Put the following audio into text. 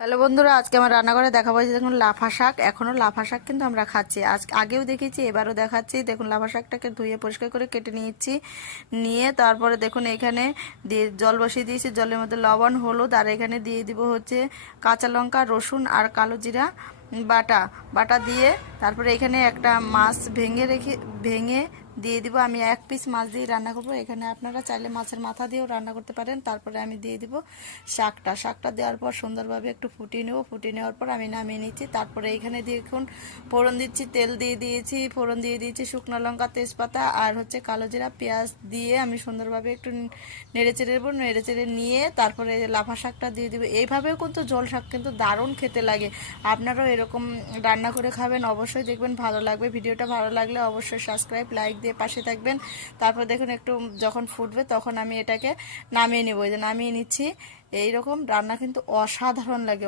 Hello বন্ধুরা, আজকে আমার রান্না করে দেখাবো যে দেখুন লাফা শাক। এখনও লাফা শাক কিন্তু আমরা খাচ্ছি, আজ আগেও দেখেছি, এবারও দেখাচ্ছি। দেখুন লাফা শাকটাকে ধুয়ে পরিষ্কার করে কেটে নিয়েছি, নিয়ে তারপরে দেখুন এখানে দিয়ে জল বসিয়ে দিয়েছি। জলের মধ্যে লবণ, হলুদ, আর এখানে দিয়ে দিব হচ্ছে কাঁচা লঙ্কা, রসুন আর কালো জিরা বাটা বাটা দিয়ে তারপরে এখানে একটা মাছ ভেঙে দিয়ে দিব। আমি এক পিস মাছ দিয়ে রান্না করব। এখানে আপনারা চাইলে মাছের মাথা দিয়েও রান্না করতে পারেন। তারপরে আমি দিয়ে দিব শাকটা দেওয়ার পর সুন্দরভাবে একটু ফুটিয়ে নেব। ফুটিয়ে নেওয়ার পর আমি নামিয়ে নিচ্ছি। তারপরে এখানে দেখুন ফোড়ন দিচ্ছি, তেল দিয়ে দিয়েছি, ফোড়ন দিয়ে দিয়েছি শুকনো লঙ্কা, তেজপাতা আর হচ্ছে কালো জিরা, পেঁয়াজ দিয়ে আমি সুন্দরভাবে একটু নেড়েচেড়ে দেবো। নেড়েচেড়ে নিয়ে তারপরে লাফা শাকটা দিয়ে দিব। এইভাবেও কিন্তু ঝোল শাক কিন্তু দারুণ খেতে লাগে। আপনারাও এরকম রান্না করে খাবেন, অবশ্যই দেখবেন ভালো লাগবে। ভিডিওটা ভালো লাগলে অবশ্যই সাবস্ক্রাইব, লাইক দিয়ে পাশে থাকবেন। তারপর দেখুন একটু যখন ফুটবে তখন আমি এটাকে নামিয়ে নেব। এই যে নামিয়ে নিচ্ছি। এইরকম রান্না কিন্তু অসাধারণ লাগে।